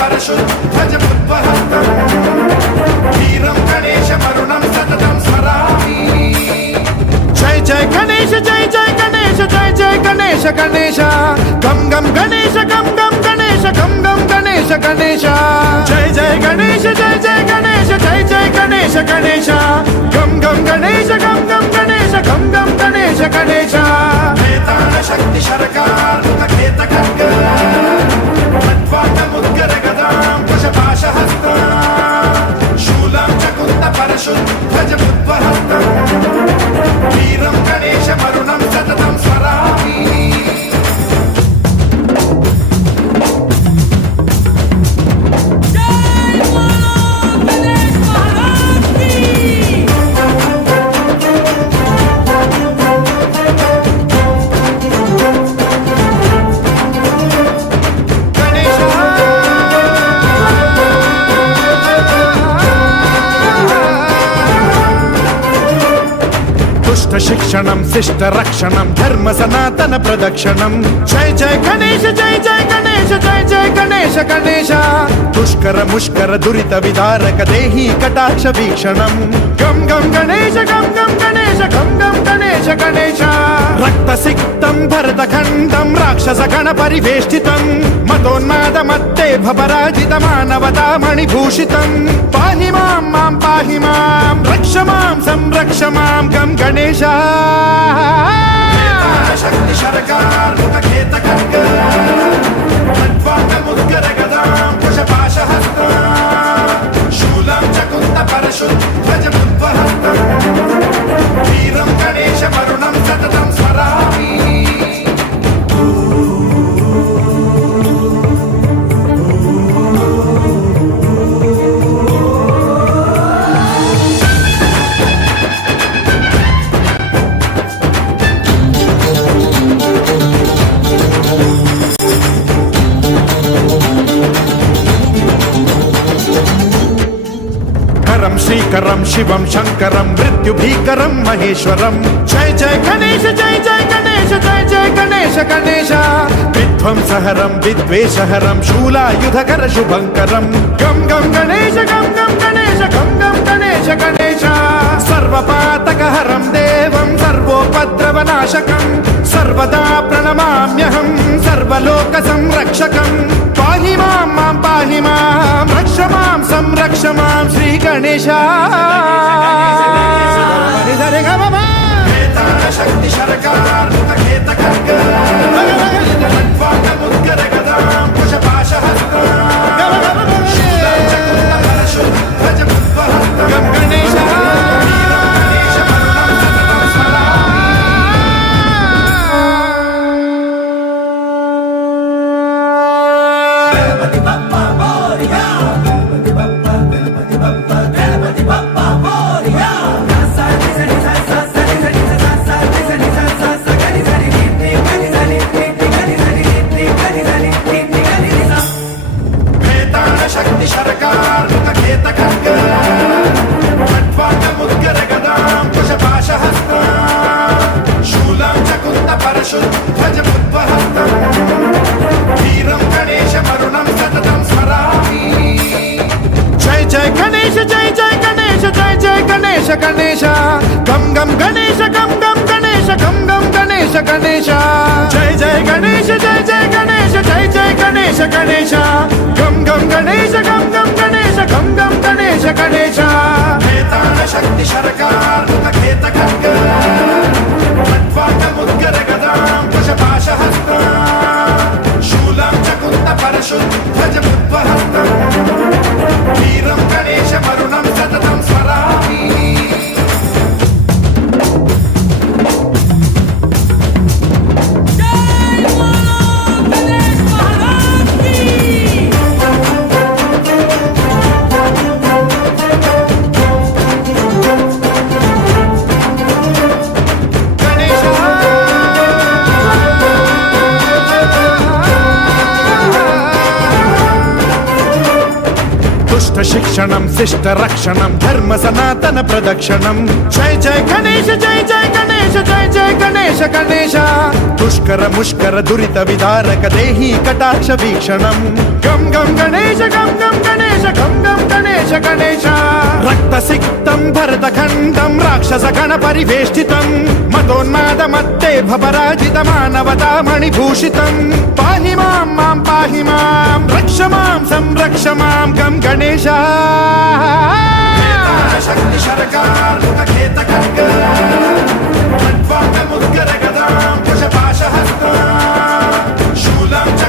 परशुध्वजमुद्वहस्तम् वीरं गणेशमरुणं सततं स्मरामि। जय जय गणेश जय जय गणेश जय जय गणेश गणेश गम गम गणेश गम गम गणेश गम गम गणेश गणेश जय जय गणेश जय जय गणेश जय जय गणेश गणेश गम गम गणेश गम गम गणेश गम गम गणेश गणेश वेताल शक्ति शरकार मुखखेत खड्ग खट्वाङ्गमुद्गर गदां कुशपाशहस्तां शूलं च कुन्द परशुध्वजमुद्वहस्तम् वीरं गणेशमरुणं सततं स्मरामि। शिक्षणं शिष्ट रक्षणं धर्म सनातन प्रदक्षिणं जय जय गणेश जय जय गणेश जय जय गणेश गणेश दुष्कर मुष्कर दुरित विदारक देहि कटाक्ष वीक्षणं गम गम गणेश गम गम गणेश गम गम गणेश गणेश रक्त सिक्तं भरत खण्डं राक्षस गण परिवेष्टितं मतोन्माद मत्ते भपराजित मानवता मणिभूषितं पाहि मां मां पाहि मां रक्ष मां संरक्ष मां गम गणेश शक्ति शरकार मुखखेत खड्ग खट्वाङ्गमुद्गर गदां कुशपाशहस्तां शूलं च कुन्द परशुध्वजमुद्वहस्तम् वीरं गणेशमरुणं सततं स्मरामि। श्रीकरं शिवं शंकरं मृत्युभीकरं महेश्वरं जय जय गणेश जय जय गणेश जय जय गणेश गणेश विध्वंसहरं विद्वेषहरं शूलायुधकर शुभंकरं गम गम गणेश गम गम गणेश गम गम गणेश गणेश सर्वपातकहरं देवं सर्वोपद्रवनाशकं सर्वदा प्रणमाम्यहं सर्वलोकसंरक्षकं पाहि मां मां पाहि मां रक्ष मां संरक्ष मां श्री गणेश शक्ति शरकार मुखखेत खड्ग खट्वाङ्गमुद्गर गदां कुशपाशहस्तां शूलं च कुन्द परशुध्वजमुद्वहस्तम् गम गणेश शक्ति शरकार मुखखेत खड्ग खट्वाङ्गमुद्गर गदां कुशपाशहस्तां शूलं च कुन्द परशुध्वजमुद्वहस्तम् वीरं गणेशमरुणं सततं स्मरामि। जय जय गणेश जय जय गणेश जय जय गणेश गणेश गम गम गणेश गम गम गणेश गम गम गणेश गणेश जय जय गणेश जय जय गणेश जय जय गणेश गणेश गम गम गणेश गम गम गणेश गम गम गणेश गणेश वेताल शक्ति शरकार मुखखेत खड्ग खट्वाङ्गमुद्गर गदां कुशपाशहस्तां शूलं च कुन्द परशुध्वजमुद्वहस्तम् वीरं गणेशमरुणं सततं स्मरामि। शिक्षणं शिष्ट रक्षणं धर्म सनातन प्रदक्षिणं जय जय गणेश जय जय गणेश जय जय गणेश गणेश दुष्कर मुष्कर दुरित विदारक देहि कटाक्ष वीक्षणं गम गम गणेश गम गम गणेश गम गम गणेश गणेश रक्तसिक्तं भरतखण्डं राक्षस गण परिवेष्टितं मदोन्माद मत्ते भपराजित मानवता मणिभूषितं पाहि मां मां पाहि मां रक्ष मां संरक्ष मां गम गणेश शक्ति सरकार